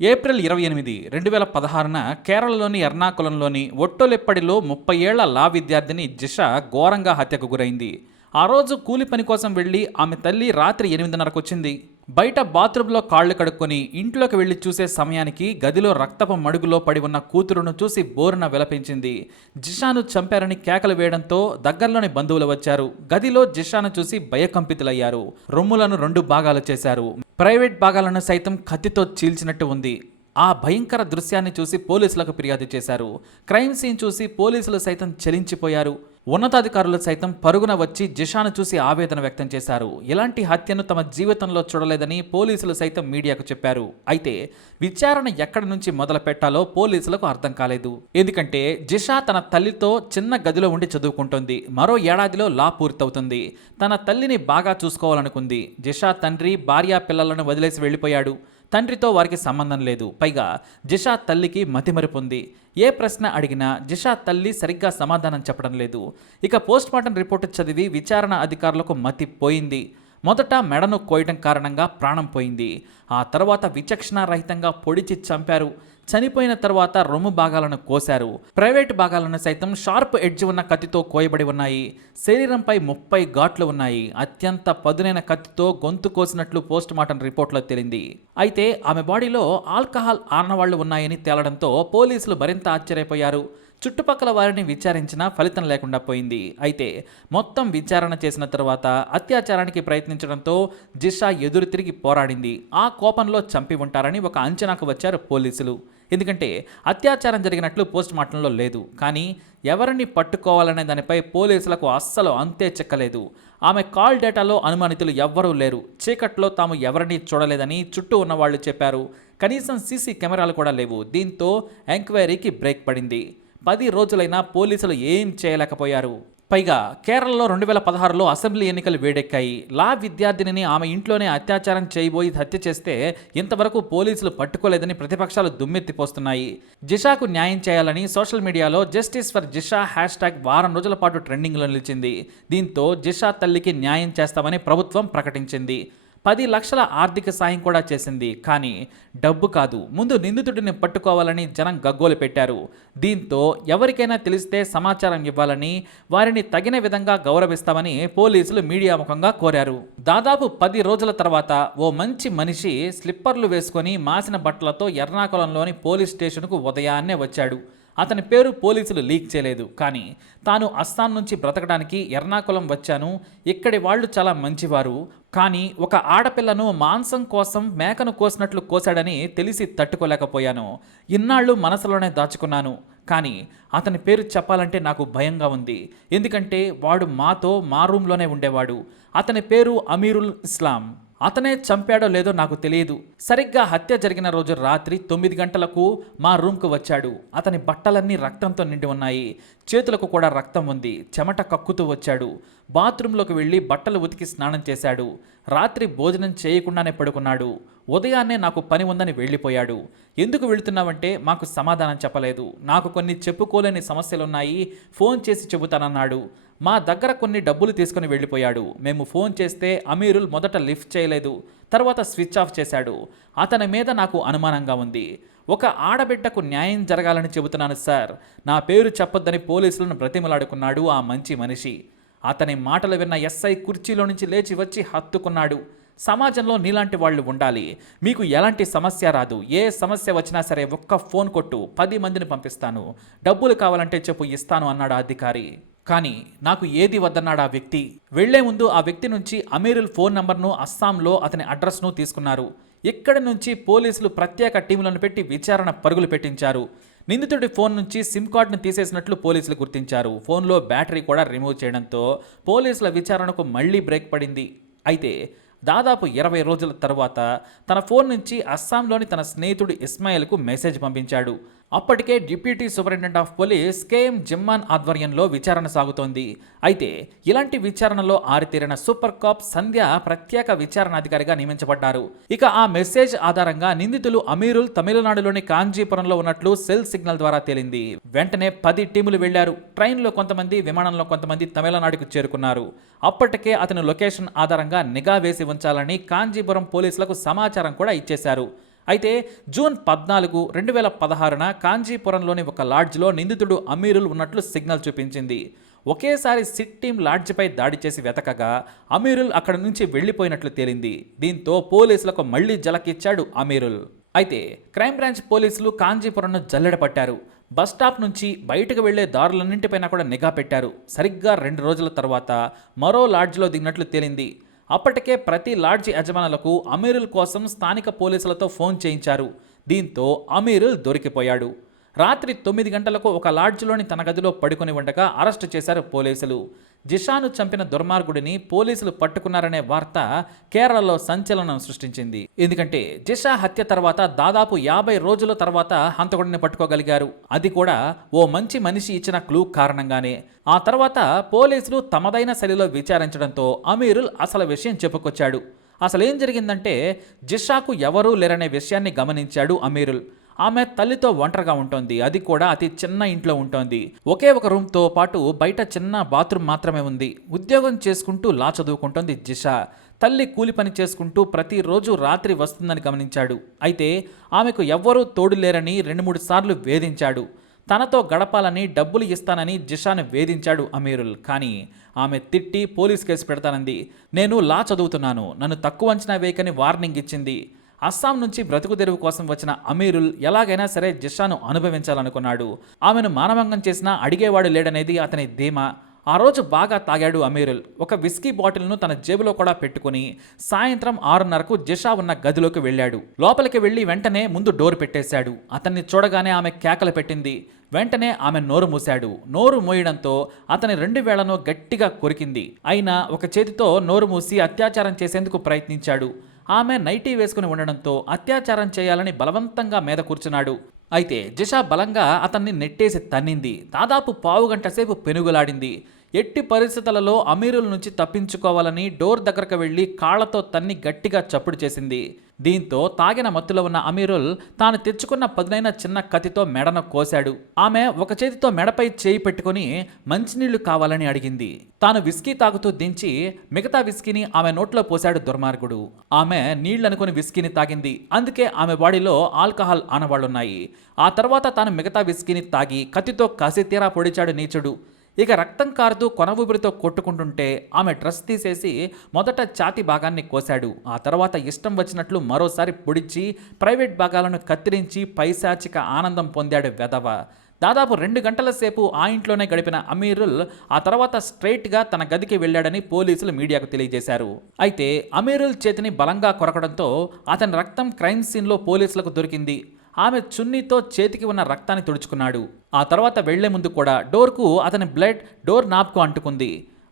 April 28, 2016న కేరళలోని ఎర్నాకులంలోని ఒట్టోలెప్పడిలో 30 ఏళ్ల లా విద్యార్థిని జిష ఘోరంగా హత్యకు గురైంది. ఆ రోజు కూలి పని కోసం వెళ్లి ఆమె తల్లి రాత్రి 8:30కు వచ్చింది. బయట బాత్రూంలో కాళ్లు కడుక్కొని ఇంట్లోకి వెళ్లి చూసే సమయానికి గదిలో రక్తపు మడుగులో పడి ఉన్న కూతురును చూసి బోరున విలపించింది. జిషాను చంపారని కేకలు వేయడంతో దగ్గరలోని బంధువులు వచ్చారు. గదిలో జిషాను చూసి భయకంపితులయ్యారు. రొమ్ములను 2 భాగాలు చేశారు. ప్రైవేట్ భాగాలను సైతం కత్తితో చీల్చినట్టు ఉంది. ఆ భయంకర దృశ్యాన్ని చూసి పోలీసులకు ఫిర్యాదు చేశారు. క్రైమ్ సీన్ చూసి పోలీసులు సైతం చలించిపోయారు. ఉన్నతాధికారులు సైతం పరుగున వచ్చి జిషాను చూసి ఆవేదన వ్యక్తం చేశారు. ఇలాంటి హత్యను తమ జీవితంలో చూడలేదని పోలీసులు సైతం మీడియాకు చెప్పారు. అయితే విచారణ ఎక్కడి నుంచి మొదలు పెట్టాలో పోలీసులకు అర్థం కాలేదు. ఎందుకంటే జిషా తన తల్లితో చిన్న గదిలో ఉండి చదువుకుంటోంది. మరో ఏడాదిలో లా పూర్తవుతుంది. తన తల్లిని బాగా చూసుకోవాలనుకుంది. జిషా తండ్రి భార్య పిల్లలను వదిలేసి వెళ్ళిపోయాడు. తండ్రితో వారికి సంబంధం లేదు. పైగా జిషా తల్లికి మతిమరుపుంది. ఏ ప్రశ్న అడిగినా జిషా తల్లి సరిగ్గా సమాధానం చెప్పడం లేదు. ఇక పోస్ట్మార్టం రిపోర్టు చదివి విచారణ అధికారులకు మతి పోయింది. మొదట మెడను కోయడం కారణంగా ప్రాణం పోయింది. ఆ తర్వాత విచక్షణారహితంగా పొడిచి చంపారు. చనిపోయిన తర్వాత రొమ్ము భాగాలను కోశారు. ప్రైవేట్ భాగాలను సైతం షార్ప్ ఎడ్జ్ ఉన్న కత్తితో కోయబడి ఉన్నాయి. శరీరంపై 30 ఘాట్లు ఉన్నాయి. అత్యంత పదునైన కత్తితో గొంతు కోసినట్లు పోస్ట్మార్టం రిపోర్ట్లో తేలింది. అయితే ఆమె బాడీలో ఆల్కహాల్ ఆనవాళ్లు ఉన్నాయని తేలడంతో పోలీసులు మరింత ఆశ్చర్యపోయారు. చుట్టుపక్కల వారిని విచారించినా ఫలితం లేకుండా పోయింది. అయితే మొత్తం విచారణ చేసిన తర్వాత అత్యాచారానికి ప్రయత్నించడంతో జిషా ఎదురు తిరిగి పోరాడింది. ఆ కోపంలో చంపి ఉంటారని ఒక అంచనాకు వచ్చారు పోలీసులు. ఎందుకంటే అత్యాచారం జరిగినట్లు పోస్ట్మార్టంలో లేదు. కానీ ఎవరిని పట్టుకోవాలనే దానిపై పోలీసులకు అస్సలు అంతే చెక్కలేదు. ఆమె కాల్ డేటాలో అనుమానితులు ఎవ్వరూ లేరు. చీకట్లో తాము ఎవరిని చూడలేదని చుట్టూ ఉన్నవాళ్లు చెప్పారు. కనీసం సీసీ కెమెరాలు కూడా లేవు. దీంతో ఎంక్వైరీకి బ్రేక్ పడింది. 10 రోజులైనా పోలీసులు ఏం చేయలేకపోయారు. పైగా కేరళలో 2016లో అసెంబ్లీ ఎన్నికలు వేడెక్కాయి. లా విద్యార్థినిని ఆమె ఇంట్లోనే అత్యాచారం చేయబోయి హత్య చేస్తే ఇంతవరకు పోలీసులు పట్టుకోలేదని ప్రతిపక్షాలు దుమ్మెత్తిపోస్తున్నాయి. జిషాకు న్యాయం చేయాలని సోషల్ మీడియాలో జస్టిస్ ఫర్ జిషా హ్యాష్ట్యాగ్ వారం రోజుల పాటు ట్రెండింగ్లో నిలిచింది. దీంతో జిషా తల్లికి న్యాయం చేస్తామని ప్రభుత్వం ప్రకటించింది. 10 లక్షల ఆర్థిక సాయం కూడా చేసింది. కానీ డబ్బు కాదు, ముందు నిందితుడిని పట్టుకోవాలని జనం గగ్గోలు పెట్టారు. దీంతో ఎవరికైనా తెలిస్తే సమాచారం ఇవ్వాలని, వారిని తగిన విధంగా గౌరవిస్తామని పోలీసులు మీడియా ముఖంగా కోరారు. దాదాపు 10 రోజుల తర్వాత ఓ మంచి మనిషి స్లిప్పర్లు వేసుకొని మాసిన బట్టలతో ఎర్నాకులంలోని పోలీస్ స్టేషన్కు ఉదయాన్నే వచ్చాడు. అతని పేరు పోలీసులు లీక్ చేయలేదు. కానీ తాను అస్సాం నుంచి బ్రతకడానికి ఎర్నాకులం వచ్చాను, ఇక్కడి వాళ్ళు చాలా మంచివారు, కానీ ఒక ఆడపిల్లను మాంసం కోసం మేకను కోసినట్లు కోశాడని తెలిసి తట్టుకోలేకపోయాను. ఇన్నాళ్ళు మనసులోనే దాచుకున్నాను. కానీ అతని పేరు చెప్పాలంటే నాకు భయంగా ఉంది. ఎందుకంటే వాడు మాతో మా రూమ్లోనే ఉండేవాడు. అతని పేరు అమీరుల్ ఇస్లాం. అతనే చంపాడో లేదో నాకు తెలియదు. సరిగ్గా హత్య జరిగిన రోజు రాత్రి 9 గంటలకు మా రూమ్కు వచ్చాడు. అతని బట్టలన్నీ రక్తంతో నిండి ఉన్నాయి. చేతులకు కూడా రక్తం ఉంది. చెమట కక్కుతూ వచ్చాడు. బాత్రూంలోకి వెళ్ళి బట్టలు ఉతికి స్నానం చేశాడు. రాత్రి భోజనం చేయకుండానే పడుకున్నాడు. ఉదయాన్నే నాకు పని ఉందని వెళ్ళిపోయాడు. ఎందుకు వెళుతున్నావంటే మాకు సమాధానం చెప్పలేదు. నాకు కొన్ని చెప్పుకోలేని సమస్యలున్నాయి, ఫోన్ చేసి చెబుతానన్నాడు. మా దగ్గర కొన్ని డబ్బులు తీసుకుని వెళ్ళిపోయాడు. మేము ఫోన్ చేస్తే అమీరుల్ మొదట లిఫ్ట్ చేయలేదు, తర్వాత స్విచ్ ఆఫ్ చేశాడు. అతని మీద నాకు అనుమానంగా ఉంది. ఒక ఆడబిడ్డకు న్యాయం జరగాలని చెబుతున్నాను సార్, నా పేరు చెప్పొద్దని పోలీసులను బ్రతిమలాడుకున్నాడు ఆ మంచి మనిషి. అతని మాటలు విన్న ఎస్ఐ కుర్చీలో నుంచి లేచి వచ్చి హత్తుకున్నాడు. సమాజంలో నీలాంటి వాళ్ళు ఉండాలి. మీకు ఎలాంటి సమస్య రాదు. ఏ సమస్య వచ్చినా సరే ఒక్క ఫోన్ కొట్టు, 10 మందిని పంపిస్తాను. డబ్బులు కావాలంటే చెప్పు, ఇస్తాను అన్నాడు ఆ అధికారి. కానీ నాకు ఏది వద్దన్నాడు ఆ వ్యక్తి. వెళ్లే ముందు ఆ వ్యక్తి నుంచి అమీరుల్ ఫోన్ నంబర్ను, అస్సాంలో అతని అడ్రస్ను తీసుకున్నారు. ఇక్కడి నుంచి పోలీసులు ప్రత్యేక టీములను పెట్టి విచారణ పరుగులు పెట్టించారు. నిందితుడి ఫోన్ నుంచి సిమ్ కార్డును తీసేసినట్లు పోలీసులు గుర్తించారు. ఫోన్లో బ్యాటరీ కూడా రిమూవ్ చేయడంతో పోలీసుల విచారణకు మళ్లీ బ్రేక్ పడింది. అయితే దాదాపు 20 రోజుల తర్వాత తన ఫోన్ నుంచి అస్సాంలోని తన స్నేహితుడు ఇస్మాయిల్కు మెసేజ్ పంపించాడు. అప్పటికే deputy superintendent of police KM జిమ్మాన్ ఆధ్వర్యంలో విచారణ సాగుతోంది. అయితే ఇలాంటి విచారణలో ఆరితేరిన సూపర్ కాప్ సంధ్య ప్రత్యేక విచారణాధికారిగా నియమించబడ్డారు. ఇక ఆ మెసేజ్ ఆధారంగా నిందితులు అమీరుల్ తమిళనాడులోని కాంజీపురంలో ఉన్నట్లు సెల్ సిగ్నల్ ద్వారా తేలింది. వెంటనే 10 టీములు వెళ్లారు. ట్రైన్లో కొంతమంది, విమానంలో కొంతమంది తమిళనాడుకు చేరుకున్నారు. అప్పటికే అతని లొకేషన్ ఆధారంగా నిఘా వేసి ఉంచాలని కాంజీపురం పోలీసులకు సమాచారం కూడా ఇచ్చేశారు. అయితే జూన్ 14, 2016న కాంచీపురంలోని ఒక లాడ్జ్లో నిందితుడు అమీరుల్ ఉన్నట్లు సిగ్నల్ చూపించింది. ఒకేసారి సిట్ టీం లాడ్జిపై దాడి చేసి వెతకగా అమీరుల్ అక్కడి నుంచి వెళ్లిపోయినట్లు తేలింది. దీంతో పోలీసులకు మళ్లీ జలకిచ్చాడు అమీరుల్. అయితే క్రైమ్ బ్రాంచ్ పోలీసులు కాంచీపురంను జల్లెడ పట్టారు. బస్టాప్ నుంచి బయటకు వెళ్లే దారులన్నింటిపైన కూడా నిఘా పెట్టారు. సరిగ్గా 2 రోజుల తర్వాత మరో లాడ్జ్లో దిగినట్లు తేలింది. అప్పటికే ప్రతి లాడ్జి యజమానులకు అమీరుల్ కోసం స్థానిక పోలీసులతో ఫోన్ చేయించారు. దీంతో అమీరుల్ దొరికిపోయాడు. రాత్రి 9 గంటలకు ఒక లాడ్జిలోని తన గదిలో పడుకొని ఉండగా అరెస్టు చేశారు పోలీసులు. జిషాను చంపిన దుర్మార్గుడిని పోలీసులు పట్టుకున్నారనే వార్త కేరళలో సంచలనం సృష్టించింది. ఎందుకంటే జిషా హత్య తర్వాత దాదాపు 50 రోజుల తర్వాత హంతకుడిని పట్టుకోగలిగారు. అది కూడా ఓ మంచి మనిషి ఇచ్చిన క్లూ కారణంగానే. ఆ తర్వాత పోలీసులు తమదైన శైలిలో విచారించడంతో అమీరుల్ అసలు విషయం చెప్పుకొచ్చాడు. అసలేం జరిగిందంటే జిషాకు ఎవరూ లేరనే విషయాన్ని గమనించాడు అమీరుల్. ఆమె తల్లితో ఒంటరిగా ఉంటుంది. అది కూడా అతి చిన్న ఇంట్లో ఉంటుంది. ఒకే ఒక రూమ్తో పాటు బయట చిన్న బాత్రూమ్ మాత్రమే ఉంది. ఉద్యోగం చేసుకుంటూ లా చదువుకుంటోంది జిషా. తల్లి కూలి పని చేసుకుంటూ ప్రతిరోజు రాత్రి వస్తుందని గమనించాడు. అయితే ఆమెకు ఎవ్వరూ తోడు లేరని 2-3 సార్లు వేధించాడు. తనతో గడపాలని డబ్బులు ఇస్తానని జిషాను వేధించాడు అమీరుల్. కానీ ఆమె తిట్టి పోలీస్ కేసు పెడతానంది. నేను లా చదువుతున్నాను, నన్ను తక్కువ అంచనా వేయకని వార్నింగ్ ఇచ్చింది. అస్సాం నుంచి బ్రతుకు తెరువు కోసం వచ్చిన అమీరుల్ ఎలాగైనా సరే జిషాను అనుభవించాలనుకున్నాడు. ఆమెను మానభంగం చేసినా అడిగేవాడు లేడనేది అతని ధీమా. ఆ రోజు బాగా తాగాడు అమీరుల్. ఒక విస్కీ బాటిల్ను తన జేబులో కూడా పెట్టుకుని సాయంత్రం 6:30కు జిషా ఉన్న గదిలోకి వెళ్ళాడు. లోపలికి వెళ్లి వెంటనే ముందు డోర్ పెట్టేశాడు. అతన్ని చూడగానే ఆమె కేకలు పెట్టింది. వెంటనే ఆమె నోరు మూశాడు. నోరు మూయడంతో అతని 2 వేళ్లను గట్టిగా కొరికింది. అయినా ఒక చేతితో నోరు మూసి అత్యాచారం చేసేందుకు ప్రయత్నించాడు. ఆమె నైటీ వేసుకుని ఉండడంతో అత్యాచారం చేయాలని బలవంతంగా మీద కూర్చున్నాడు. అయితే జిషా బలంగా అతన్ని నెట్టేసి తన్నింది. దాదాపు పావుగంట సేపు పెనుగులాడింది. ఎట్టి పరిస్థితులలో అమీరుల్ నుంచి తప్పించుకోవాలని డోర్ దగ్గరకు వెళ్లి కాళ్లతో తన్ని గట్టిగా చప్పుడు చేసింది. దీంతో తాగిన మత్తులో ఉన్న అమీరుల్ తాను తెచ్చుకున్న పదునైన చిన్న కత్తితో మెడను కోశాడు. ఆమె ఒక చేతితో మెడపై చేయి పెట్టుకుని మంచినీళ్లు కావాలని అడిగింది. తాను విస్కీ తాగుతూ దించి మిగతా విస్కీని ఆమె నోట్లో పోశాడు దుర్మార్గుడు. ఆమె నీళ్లనుకుని విస్కీని తాగింది. అందుకే ఆమె బాడీలో ఆల్కహాల్ ఆనవాళ్లున్నాయి. ఆ తర్వాత తాను మిగతా విస్కీని తాగి కత్తితో కసితీరా పొడిచాడు నీచుడు. ఇక రక్తం కారుతూ కొన ఊపిరితో కొట్టుకుంటుంటే ఆమె డ్రెస్ తీసేసి మొదట ఛాతీ భాగాన్ని కోశాడు. ఆ తర్వాత ఇష్టం వచ్చినట్లు మరోసారి పొడిచి ప్రైవేట్ భాగాలను కత్తిరించి పైశాచిక ఆనందం పొందాడు వెధవ. దాదాపు 2 గంటల సేపు ఆ ఇంట్లోనే గడిపిన అమీరుల్ ఆ తర్వాత స్ట్రైట్గా తన గదికి వెళ్ళాడని పోలీసులు మీడియాకు తెలియజేశారు. అయితే అమీరుల్ చేతిని బలంగా కొరకడంతో అతని రక్తం క్రైమ్ సీన్లో పోలీసులకు దొరికింది. ఆమె చున్నీతో చేతికి ఉన్న రక్తాన్ని తుడుచుకున్నాడు. ఆ తర్వాత వెళ్లే ముందు కూడా డోర్కు అతని బ్లడ్ డోర్ నాబ్కు అంటుకుంది.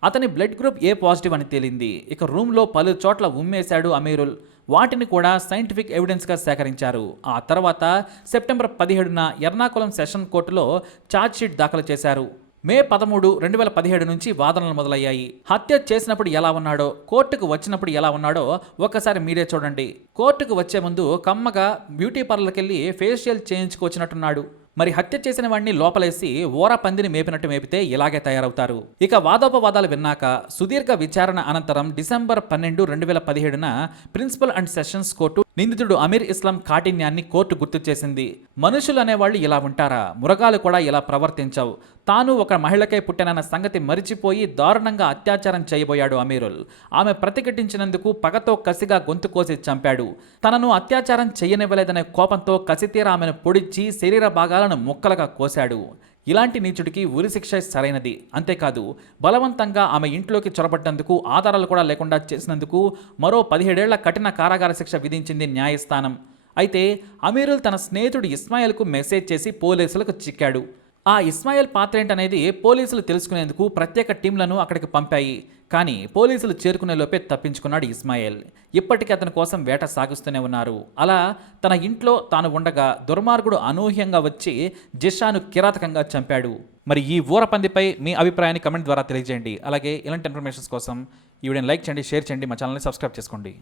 అతని బ్లడ్ గ్రూప్ ఏ పాజిటివ్ అని తేలింది. ఇక రూమ్లో పలు చోట్ల ఉమ్మేశాడు అమీరుల్. వాటిని కూడా సైంటిఫిక్ ఎవిడెన్స్గా సేకరించారు. ఆ తర్వాత సెప్టెంబర్ 17న ఎర్నాకుళం సెషన్ కోర్టులో ఛార్జ్షీట్ దాఖలు చేశారు. మే 13, 2017 నుంచి వాదనలు మొదలయ్యాయి. హత్య చేసినప్పుడు ఎలా ఉన్నాడో, కోర్టుకు వచ్చినప్పుడు ఎలా ఉన్నాడో ఒక్కసారి మీరే చూడండి. కోర్టుకు వచ్చే ముందు కమ్మగా బ్యూటీ పార్లర్కి వెళ్ళి ఫేషియల్ చేయించుకొచ్చినట్టున్నాడు. మరి హత్య చేసిన వాడిని లోపలేసి ఓర పందిని మేపినట్టు మేపితే ఇలాగే తయారవుతారు. ఇక వాదోపవాదాలు విన్నాక సుదీర్ఘ విచారణ అనంతరం డిసెంబర్ 12, 2017న ప్రిన్సిపల్ అండ్ సెషన్స్ కోర్టు నిందితుడు అమీర్ ఇస్లాం కాఠిన్యాన్ని కోర్టు గుర్తు చేసింది. మనుషులు అనేవాళ్ళు ఇలా ఉంటారా? మృగాలు కూడా ఇలా ప్రవర్తించవు. తాను ఒక మహిళకై పుట్టినన్న సంగతి మరిచిపోయి దారుణంగా అత్యాచారం చేయబోయాడు అమీరుల్. ఆమె ప్రతిఘటించినందుకు పగతో కసిగా గొంతు కోసి చంపాడు. తనను అత్యాచారం చేయనివ్వలేదనే కోపంతో కసితీర ఆమెను పొడిచి శరీర భాగాలను ముక్కలుగా కోశాడు. ఇలాంటి నీచుడికి ఉరిశిక్ష సరైనది. అంతేకాదు బలవంతంగా ఆమె ఇంట్లోకి చొరబడ్డందుకు, ఆధారాలు కూడా లేకుండా చేసినందుకు మరో 17 ఏళ్ల కఠిన కారాగార శిక్ష విధించింది న్యాయస్థానం. అయితే అమీరుల్ తన స్నేహితుడు ఇస్మాయిల్కు మెసేజ్ చేసి పోలీసులకు చిక్కాడు. ఆ ఇస్మాయిల్ పాత్ర ఏంటనేది పోలీసులు తెలుసుకునేందుకు ప్రత్యేక టీంలను అక్కడికి పంపాయి. కానీ పోలీసులు చేరుకునే లోపే తప్పించుకున్నాడు ఇస్మాయిల్. ఇప్పటికీ అతని కోసం వేట సాగిస్తూనే ఉన్నారు. అలా తన ఇంట్లో తాను ఉండగా దుర్మార్గుడు అనూహ్యంగా వచ్చి జిషాను కిరాతకంగా చంపాడు. మరి ఈ ఊరపందిపై మీ అభిప్రాయాన్ని కమెంట్ ద్వారా తెలియజేయండి. అలాగే ఇలాంటి ఇన్ఫర్మేషన్స్ కోసం ఈ వీడియోని లైక్ చేయండి, షేర్ చేయండి, మా ఛానల్ని సబ్స్క్రైబ్ చేసుకోండి.